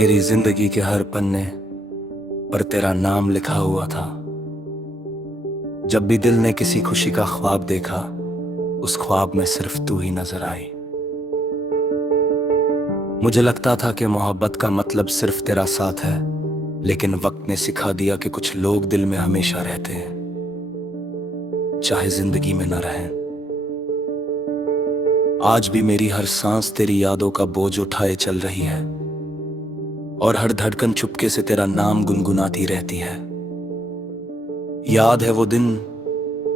मेरी जिंदगी के हर पन्ने पर तेरा नाम लिखा हुआ था। जब भी दिल ने किसी खुशी का ख्वाब देखा, उस ख्वाब में सिर्फ तू ही नजर आई। मुझे लगता था कि मोहब्बत का मतलब सिर्फ तेरा साथ है, लेकिन वक्त ने सिखा दिया कि कुछ लोग दिल में हमेशा रहते हैं, चाहे जिंदगी में न रहें। आज भी मेरी हर सांस तेरी यादों का बोझ उठाए चल रही है, और हर धड़कन चुपके से तेरा नाम गुनगुनाती रहती है। याद है वो दिन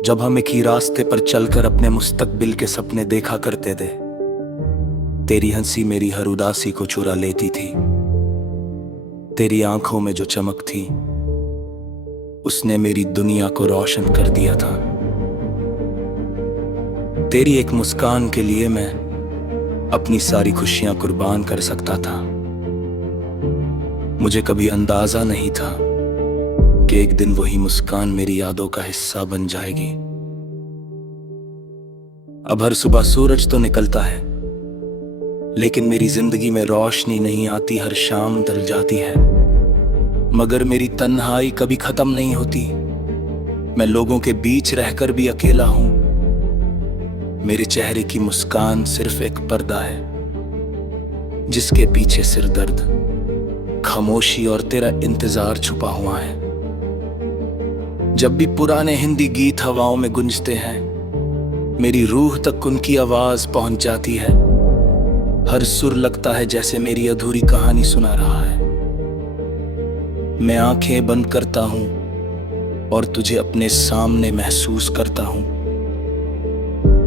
जब हम एक ही रास्ते पर चलकर अपने मुस्तकबिल के सपने देखा करते थे। तेरी हंसी मेरी हर उदासी को चुरा लेती थी। तेरी आंखों में जो चमक थी, उसने मेरी दुनिया को रोशन कर दिया था। तेरी एक मुस्कान के लिए मैं अपनी सारी खुशियां कुर्बान कर सकता था। मुझे कभी अंदाजा नहीं था कि एक दिन वही मुस्कान मेरी यादों का हिस्सा बन जाएगी। अब हर सुबह सूरज तो निकलता है, लेकिन मेरी जिंदगी में रोशनी नहीं आती। हर शाम ढल जाती है, मगर मेरी तन्हाई कभी खत्म नहीं होती। मैं लोगों के बीच रहकर भी अकेला हूं। मेरे चेहरे की मुस्कान सिर्फ एक पर्दा है, जिसके पीछे सिर दर्द, खामोशी और तेरा इंतजार छुपा हुआ है। जब भी पुराने हिंदी गीत हवाओं में गूंजते हैं, मेरी रूह तक उनकी आवाज पहुंच जाती है। हर सुर लगता है जैसे मेरी अधूरी कहानी सुना रहा है। मैं आंखें बंद करता हूं और तुझे अपने सामने महसूस करता हूं।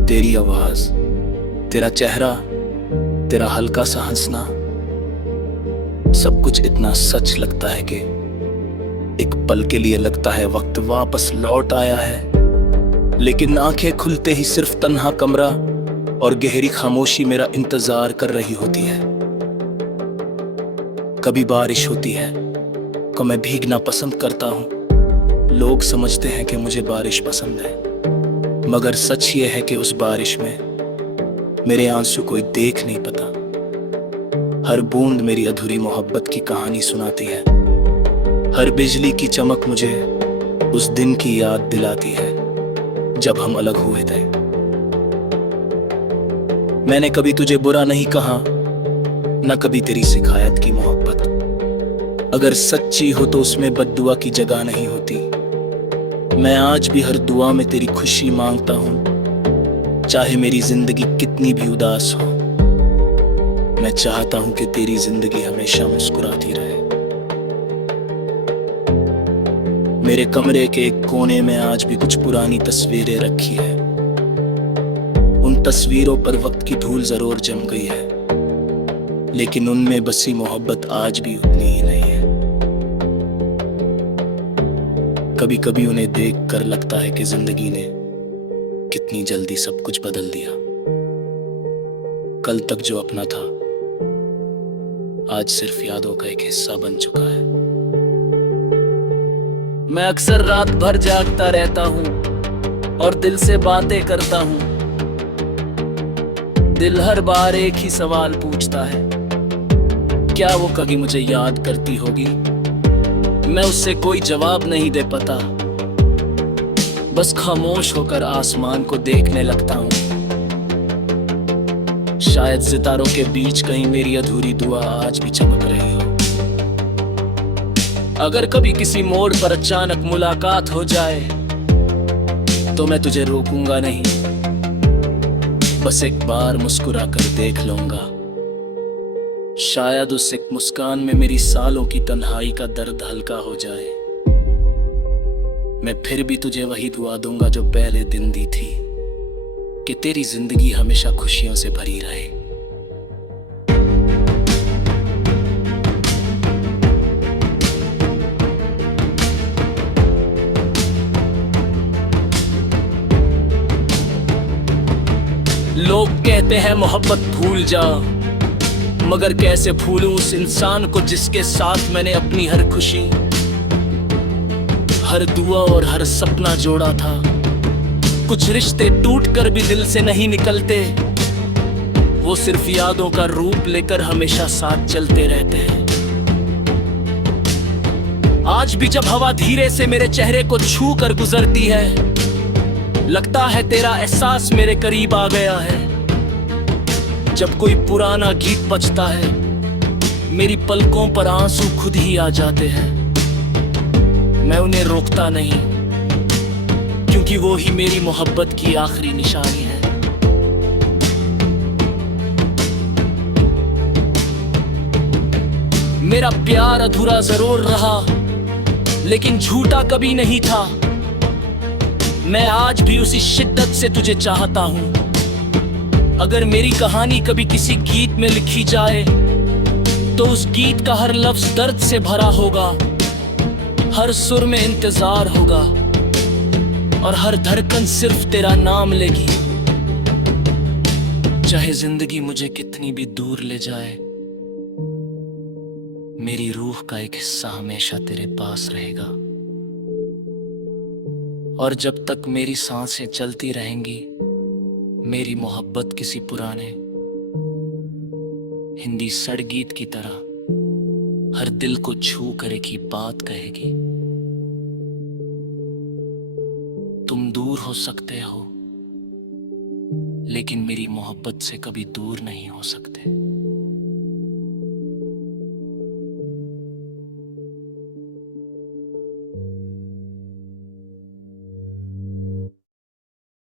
तेरी आवाज, तेरा चेहरा, तेरा हल्का सा हंसना, सब कुछ इतना सच लगता है कि एक पल के लिए लगता है वक्त वापस लौट आया है। लेकिन आंखें खुलते ही सिर्फ तन्हा कमरा और गहरी खामोशी मेरा इंतजार कर रही होती है। कभी बारिश होती है तो मैं भीगना पसंद करता हूं। लोग समझते हैं कि मुझे बारिश पसंद है, मगर सच ये है कि उस बारिश में मेरे आंसू कोई देख नहीं पाता। हर बूंद मेरी अधूरी मोहब्बत की कहानी सुनाती है। हर बिजली की चमक मुझे उस दिन की याद दिलाती है जब हम अलग हुए थे। मैंने कभी तुझे बुरा नहीं कहा, न कभी तेरी शिकायत की मोहब्बत। अगर सच्ची हो तो उसमें बद्दुआ की जगह नहीं होती। मैं आज भी हर दुआ में तेरी खुशी मांगता हूं, चाहे मेरी जिंदगी कितनी भी उदास हो। मैं चाहता हूं कि तेरी जिंदगी हमेशा मुस्कुराती रहे। मेरे कमरे के एक कोने में आज भी कुछ पुरानी तस्वीरें रखी है। उन तस्वीरों पर वक्त की धूल जरूर जम गई है, लेकिन उनमें बसी मोहब्बत आज भी उतनी ही नहीं है। कभी कभी उन्हें देखकर लगता है कि जिंदगी ने कितनी जल्दी सब कुछ बदल दिया। कल तक जो अपना था, आज सिर्फ यादों का एक हिस्सा बन चुका है। मैं अक्सर रात भर जागता रहता हूं और दिल से बातें करता हूं। दिल हर बार एक ही सवाल पूछता है, क्या वो कभी मुझे याद करती होगी? मैं उससे कोई जवाब नहीं दे पाता, बस खामोश होकर आसमान को देखने लगता हूं। शायद सितारों के बीच कहीं मेरी अधूरी दुआ आज भी चमक रही हो। अगर कभी किसी मोड़ पर अचानक मुलाकात हो जाए, तो मैं तुझे रोकूंगा नहीं, बस एक बार मुस्कुरा कर देख लूंगा। शायद उस एक मुस्कान में मेरी सालों की तन्हाई का दर्द हल्का हो जाए। मैं फिर भी तुझे वही दुआ दूंगा जो पहले दिन दी थी, कि तेरी जिंदगी हमेशा खुशियों से भरी रहे। लोग कहते हैं मोहब्बत भूल जा, मगर कैसे भूलूं उस इंसान को जिसके साथ मैंने अपनी हर खुशी, हर दुआ और हर सपना जोड़ा था। कुछ रिश्ते टूट कर भी दिल से नहीं निकलते, वो सिर्फ यादों का रूप लेकर हमेशा साथ चलते रहते हैं। आज भी जब हवा धीरे से मेरे चेहरे को छू कर गुजरती है, लगता है तेरा एहसास मेरे करीब आ गया है। जब कोई पुराना गीत बजता है, मेरी पलकों पर आंसू खुद ही आ जाते हैं। मैं उन्हें रोकता नहीं, क्योंकि वो ही मेरी मोहब्बत की आखिरी निशानी है। मेरा प्यार अधूरा जरूर रहा, लेकिन झूठा कभी नहीं था। मैं आज भी उसी शिद्दत से तुझे चाहता हूं। अगर मेरी कहानी कभी किसी गीत में लिखी जाए, तो उस गीत का हर लफ्ज दर्द से भरा होगा, हर सुर में इंतजार होगा, और हर धड़कन सिर्फ तेरा नाम लेगी। चाहे जिंदगी मुझे कितनी भी दूर ले जाए, मेरी रूह का एक हिस्सा हमेशा तेरे पास रहेगा। और जब तक मेरी सांसें चलती रहेंगी, मेरी मोहब्बत किसी पुराने हिंदी सड़ गीत की तरह हर दिल को छू कर एक ही बात कहेगी। तुम दूर हो सकते हो, लेकिन मेरी मोहब्बत से कभी दूर नहीं हो सकते।